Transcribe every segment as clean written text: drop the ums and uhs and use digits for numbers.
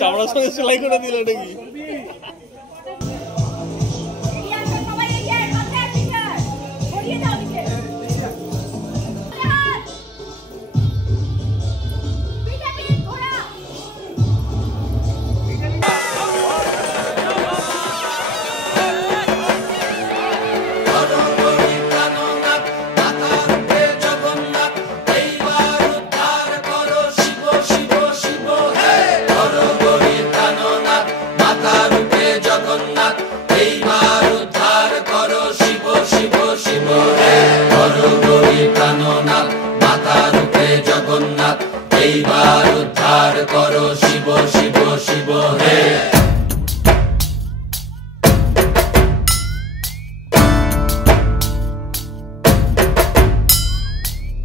চামড়ার সঙ্গে সেলাই করে দিল নাকি? এইবার উদ্ধার করো শিব শিব শিব হে।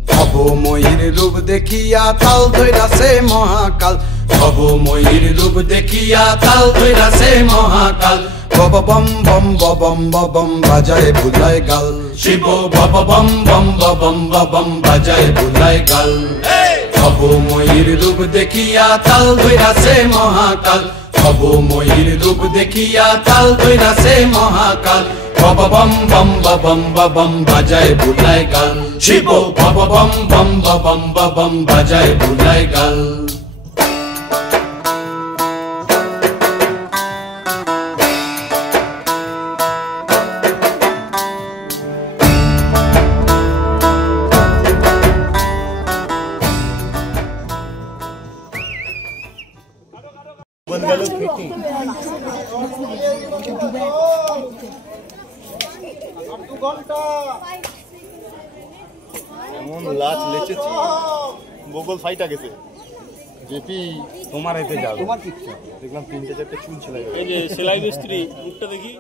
ভবময়ীর রূপ দেখিয়া তাল ধইরাছে মহাকাল, ভবময়ীর রূপ দেখিয়া তাল ধইরাছে মহাকাল। বব বম বম বম বম বাজায় বুলায় গাল, শিব বব বম বম বম বম বাজায় বুলায় গাল। ভবময়ীর রূপ দেখিয়া তাল ধইরাছে মহাকাল, ভবময়ীর রূপ দেখিয়া তাল ধইরাছে মহাকাল। বব বম বম বম বম বাজায় বুলায় গাল, শিব বব বম বম বম বাজায় বুলায় গাল। এমন লাচ লেচেছি বগল ফাইটা গেছে। জেপি তোমার এতে যাও, তোমার কি দেখলাম 3-4টা চুল সেলাই। এই যে সেলাই মিস্ত্রি মুখটা দেখি।